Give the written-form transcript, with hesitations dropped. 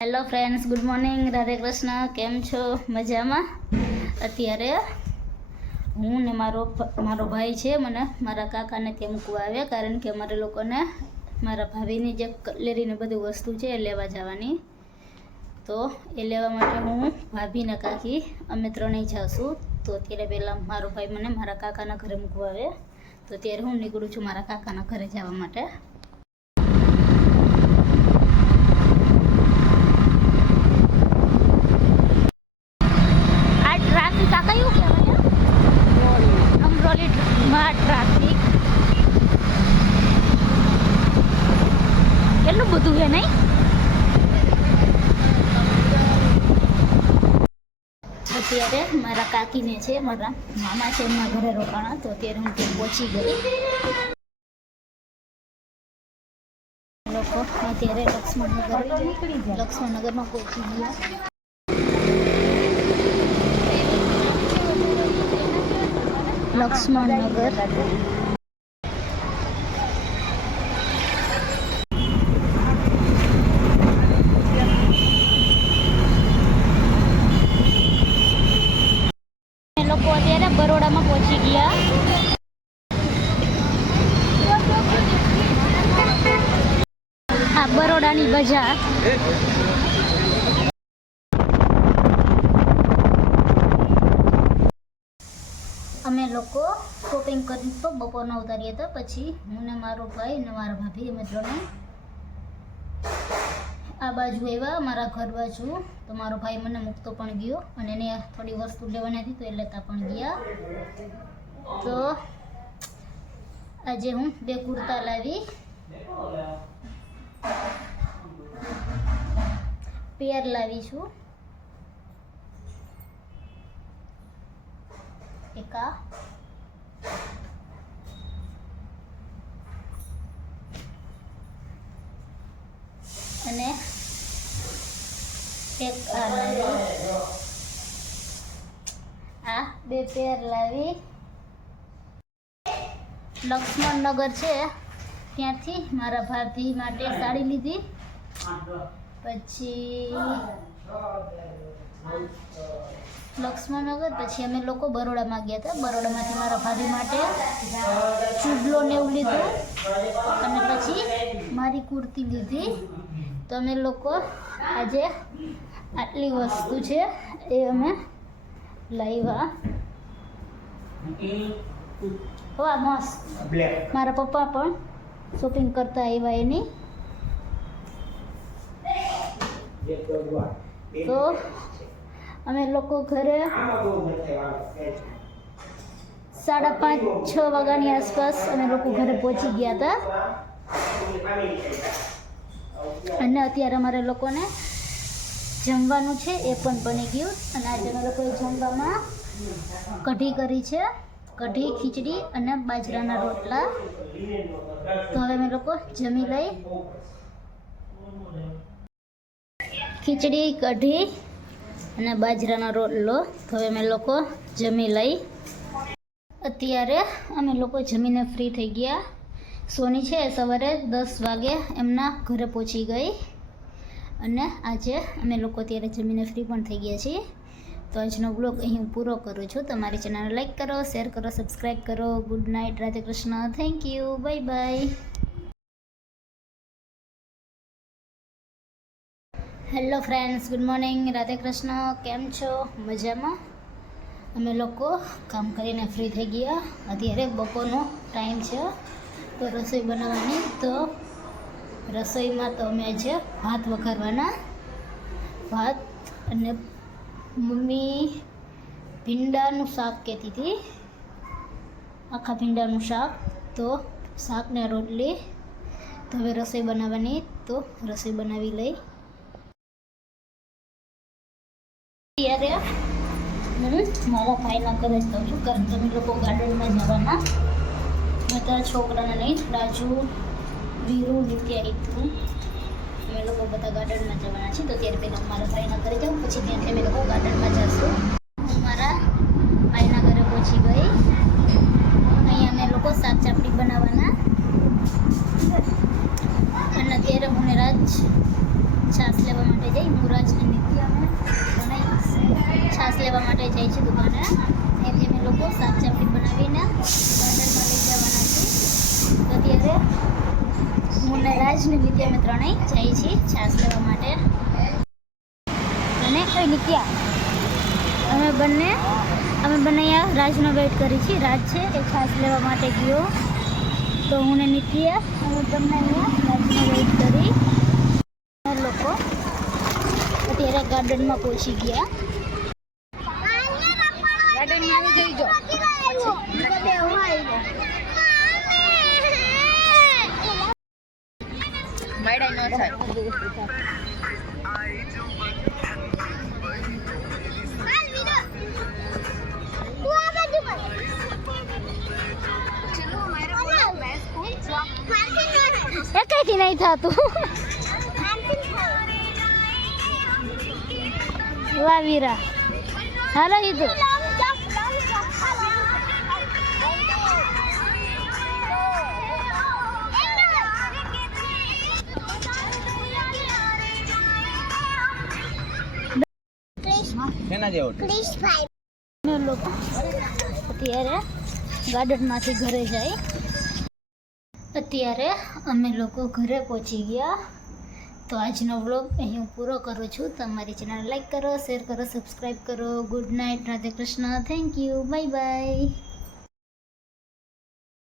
Hello friends, good morning, Radhe Krishna. કેમ છો? મજામાં? અત્યારે હું ને મારો ભાઈ છે, મને મારા કાકાને ત્યાં મૂકવા આવ્યા, કારણ કે અમારે લોકોને મારા ભાભીની જે કટલેરીને બધી વસ્તુ છે એ લેવા જવાની. તો એ લેવા માટે હું, ભાભી ને કાકી અમે ત્રણેય જાશું. તો અત્યારે પહેલાં મારો ભાઈ મને મારા કાકાના ઘરે મૂકવા આવે, તો ત્યારે હું નીકળું છું મારા કાકાના ઘરે જવા માટે. ટ્રાફિક કેટલું બધું છે નહીં? અત્યારે મારા કાકીને છે, મારા મામા છે, એમના ઘરે રોકાણા. તો અત્યારે હું ત્યાં પહોંચી ગઈ. લોકો અત્યારે લક્ષ્મણનગરમાં પહોંચી ગયા. લક્ષ્મણનગર લોકો અત્યારે બરોડામાં પહોંચી ગયા. આ બરોડાની બજાર. અમે લોકો શોપિંગ કરી તો બપોરના ઉતાર્યા હતા. પછી હું ને મારો ભાઈ ને મારા ભાભી અમે ત્રણે આ બાજુ આવ્યા, મારા ઘર બાજુ. તો મારો ભાઈ મને મૂકતો પણ ગયો અને એને થોડી વસ્તુ લેવાની હતી તો એ લેતા પણ ગયા. તો આજે હું 2 કુર્તા લાવી, પેર લાવી છું. એક અને એક આ 2 પેર લાવી. લક્ષ્મણનગર છે ત્યાંથી મારા ભાભી માટે સાડી લીધી. પછી લક્ષ્મણનગર પછી અમે લોકો બરોડામાં ગયા હતા. બરોડામાંથી મારા ભાભી માટે ચૂડલો ને એવું લીધું અને પછી મારી કુર્તી લીધી. તો અમે લોકો આજે આટલી વસ્તુ છે એ અમે લાવ્યા. વાહ, મસ્ત. મારા પપ્પા પણ શોપિંગ કરતા આવ્યા એની. તો અમે લોકો ઘરે 5:30-6 વાગ્યાની આસપાસ અમે લોકો ઘરે પહોંચી ગયા હતા. અને અત્યારે અમારે લોકોને જમવાનું છે એ પણ બની ગયું. અને આજે અમે લોકોએ જમવામાં કઢી કરી છે, કઢી, ખીચડી અને બાજરાના રોટલા. તો હવે અમે લોકો જમી લઈ. ખીચડી, કઢી અને બાજરાનો રોટલો. તો હવે અમે લોકો જમી લઈ. અત્યારે અમે લોકો જમીને ફ્રી થઈ ગયા. સોની છે સવારે 10 વાગે એમના ઘરે પહોંચી ગઈ. અને આજે અમે લોકો અત્યારે જમીને ફ્રી પણ થઈ ગયા છીએ. તો આજનો બ્લોગ અહીં હું પૂરો કરું છું. તમારી ચેનલને લાઈક કરો, શેર કરો, સબસ્ક્રાઈબ કરો. Good night, Radhe Krishna. Thank you, bye bye. Hello friends, good morning, Radhe Krishna. કેમ છો? મજામાં? અમે લોકો કામ કરીને ફ્રી થઈ ગયા. અત્યારે બપોરનો ટાઈમ છે તો રસોઈ બનાવવાની. તો રસોઈમાં તો અમે આજે ભાત વઘારવાના. ભાત અને મમ્મી ભીંડાનું શાક કહેતી હતી, આખા ભીંડાનું શાક. તો શાક ને રોટલી. તો હવે રસોઈ બનાવવાની. તો રસોઈ બનાવી લઈ. ત્યારે હું મારા ભાઈના ઘરે જ જાઉં છું, કારણ કે અમે લોકો ગાર્ડનમાં જવાના બધા છોકરાને લઈને. રાજુ, વીરુ, નિત્યા, હિતુ અમે લોકો બધા ગાર્ડનમાં જવાના છીએ. તો ત્યારે પહેલાં મારા ભાઈના ઘરે જાઉં, પછી ત્યાંથી અમે લોકો ગાર્ડનમાં જઈશું. હું મારા ભાઈના ઘરે પહોંચી ગઈ. અહીંયા અમે લોકો શાક ચાપડી બનાવવાના. અને અત્યારે હું રાજ છાશ લેવા માટે જઈ મુરાજ અને નિત્ય અમે ત્રણેય છાશ લેવા માટે જઈએ છીએ દુકાને. ત્યાંથી અમે લોકો શાક ચાપડી બનાવીને ગાર્ડનમાં લઈ જવાના છીએ. તો અત્યારે હું ને રાજ ને નિત્ય અમે ત્રણેય જઈએ છીએ છાશ લેવા માટે. અને નિત્યા અમે બંને અહીંયા રાજનો વેઇટ કરી છીએ. રાજ છે એ છાશ લેવા માટે ગયો, તો હું ને નિત્યા અમે બંને અહીંયા રાજનો વેઇટ કરી. લોકો અત્યારે ગાર્ડનમાં પહોંચી ગયા. ગાર્ડનમાં આવી જઈજો. માયડા ન થાય. એકઈથી નહીં થતું. વાહ વીરા, હાલો ઈદુ. લોકો અત્યારે ગાર્ડનમાંથી ઘરે જાય. અત્યારે અમે લોકો ઘરે પહોંચી ગયા. તો આજનો વ્લોગ અહીં હું પૂરો કરું છું. તમારી ચેનલ લાઈક કરો, શેર કરો, સબસ્ક્રાઈબ કરો. Good night, Radhe Krishna, thank you, bye bye.